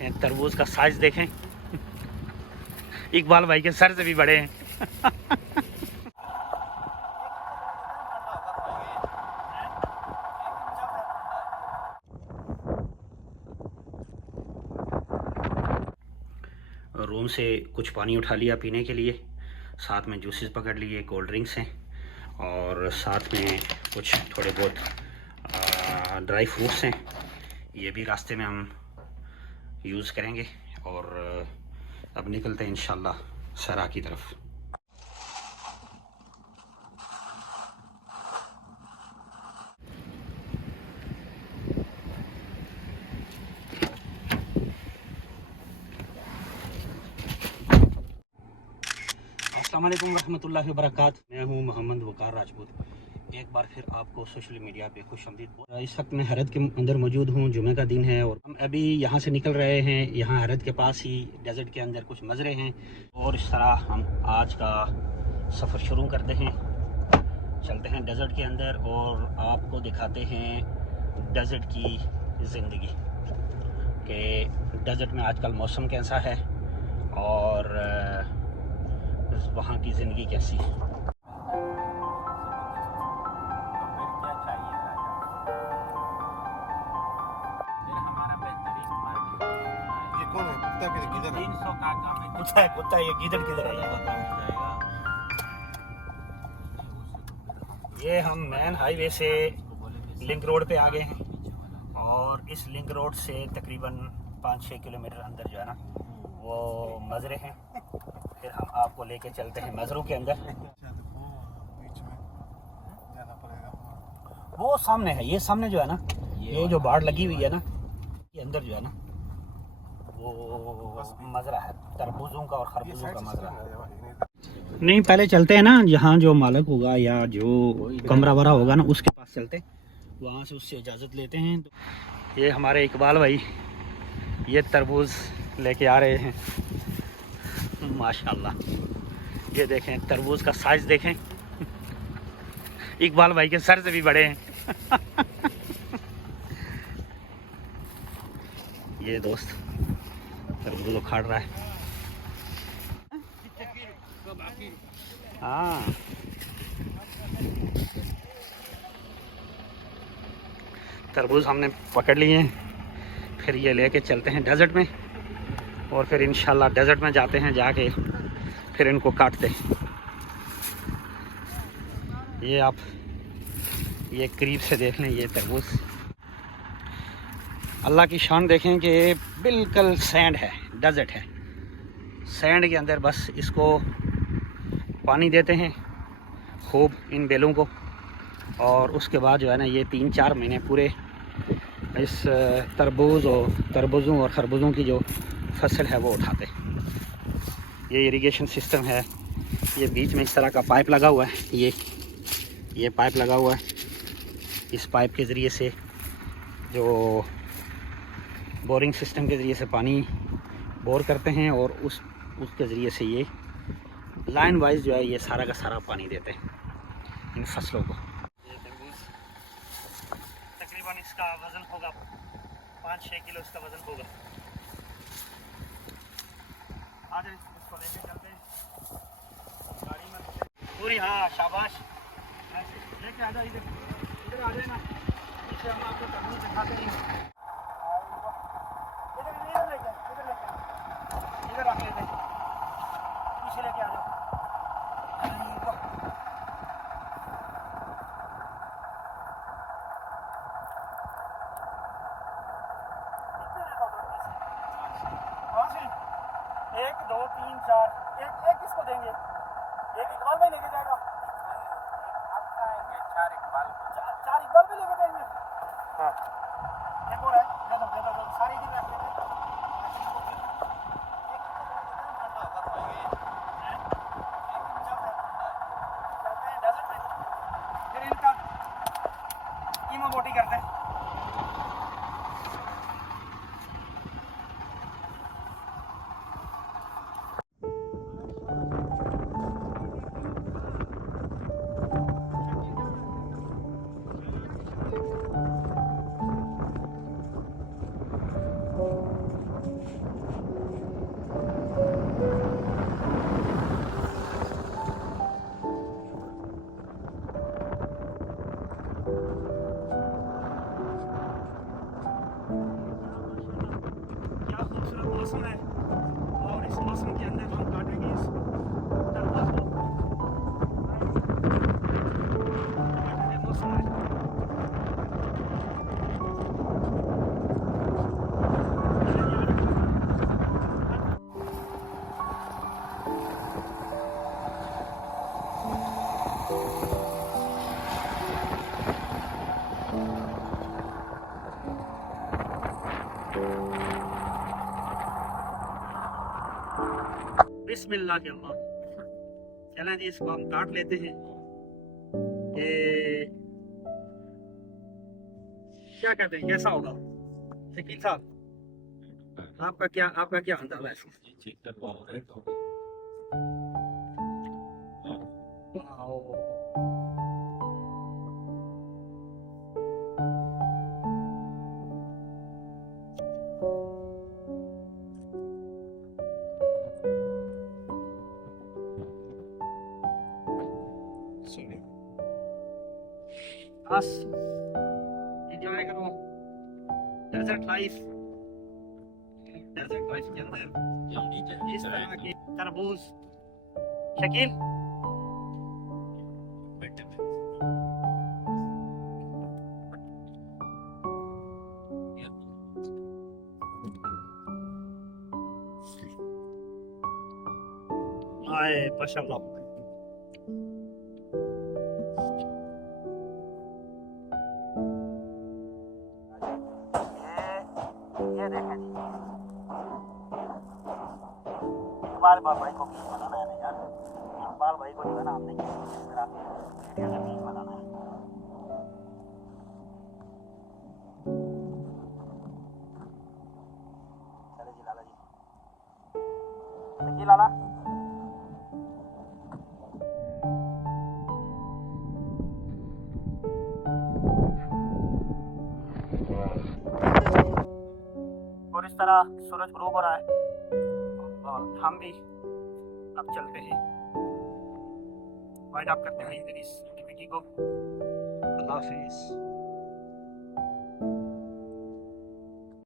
तरबूज का साइज देखें, इकबाल भाई के सर से भी बड़े हैं। रूम से कुछ पानी उठा लिया पीने के लिए, साथ में जूसेस पकड़ लिए, कोल्ड ड्रिंक्स हैं और साथ में कुछ थोड़े बहुत ड्राई फ्रूट्स हैं। ये भी रास्ते में हम यूज़ करेंगे और अब निकलते हैं इंशाल्लाह सरा की तरफ। अस्सलाम वालेकुम रहमतुल्लाहि व बरकातहू। मैं हूँ मोहम्मद वकार राजपूत। एक बार फिर आपको सोशल मीडिया पे खुशामदीद। इस वक्त मैं हरद के अंदर मौजूद हूँ, जुमे का दिन है और हम अभी यहाँ से निकल रहे हैं। यहाँ हरद के पास ही डेजर्ट के अंदर कुछ मज़रे हैं और इस तरह हम आज का सफ़र शुरू करते हैं। चलते हैं डेजर्ट के अंदर और आपको दिखाते हैं डेजर्ट की ज़िंदगी कि डेजर्ट में आजकल मौसम कैसा है और वहाँ की ज़िंदगी कैसी है। कुत्ता ये गीदड़ किधर है? ये हम मेन हाईवे से लिंक रोड पे आ गए हैं और इस लिंक रोड से तकरीबन 5-6 किलोमीटर अंदर जो है ना वो मज़रे हैं। फिर हम आपको लेके चलते हैं मज़रों के अंदर। वो सामने है, ये सामने जो है ना ये जो बाड़ लगी हुई है ना, ये अंदर जो है ना वो मज़रा है तरबूजों का और खरबूजों का मज़रा है। नहीं, पहले चलते हैं ना जहाँ जो मालिक होगा या जो कमरा वरा होगा ना उसके पास चलते, वहाँ से उससे इजाज़त लेते हैं। ये हमारे इकबाल भाई ये तरबूज लेके आ रहे हैं माशाल्लाह। ये देखें तरबूज का साइज देखें, इकबाल भाई के सर से भी बड़े हैं। ये दोस्त तरबूज उखाड़ रहा है। हाँ, तरबूज हमने पकड़ लिए हैं। फिर ये लेके चलते हैं डेजर्ट में और फिर इंशाल्लाह डेजर्ट में जाते हैं, जाके फिर इनको काटते हैं। ये आप ये करीब से देख लें, ये तरबूज अल्लाह की शान देखें कि बिल्कुल सैंड है, डेजर्ट है। सैंड के अंदर बस इसको पानी देते हैं खूब इन बेलों को और उसके बाद जो है ना ये 3-4 महीने पूरे इस तरबूजों और खरबूजों की जो फसल है वो उठाते हैं। ये इरिगेशन सिस्टम है। ये बीच में इस तरह का पाइप लगा हुआ है, ये पाइप लगा हुआ है। इस पाइप के ज़रिए से जो बोरिंग सिस्टम के ज़रिए से पानी बोर करते हैं और उसके ज़रिए से ये लाइन वाइज जो है ये सारा का सारा पानी देते हैं इन फसलों को। ये तरबूज तकरीबन इसका वज़न होगा 5-6 किलो इसका वज़न होगा। आज इसको लेके चलते हैं गाड़ी में पूरी। हाँ शाबाश, लेके आ जाओ, इधर आ जाए ना, पीछे हम आपको तरबूज दिखाते हैं। इधर आप लेते पीछे लेके आ जाओ। एक 2 3 4 एक किसको देंगे? एक इकबाल भाई लेके जाएगा। चार इकबाल भी लेके जाएंगे। हाँ, एक और है, दे दो सारी दिन रख लेते हैं। चलते हैं डेजर्ट में, फिर इनका कीमा बोटी करते हैं। मौसम है और इस मौसम के अंदर हम काटेंगे इस तरबूज को। मौसम है बिस्मिल्लाह के अल्लाह। चलें जी, इसको हम काट लेते हैं। ये क्या कहते हैं, कैसा होगा शकील साहब? आपका क्या अंदाजा है इसका? बस एंजॉय करो डेजर्ट लाइफ के अंदर इस तरह के तरबूज। शकील आए माशाल्लाह। ये देखें जी, इकबाल भाई को बीज बनाना है ना यार। इकबाल भाई को जो है ना हमने इस तरह वीडियो में बीज बनाना है। चले जी लाला जी, देखिए लाला। और इस तरह सूरज ग्रो हो रहा है और हम भी अब चलते हैं, वाइड अप करते हैं इस एक्टिविटी को। अल्लाह हाफिज़।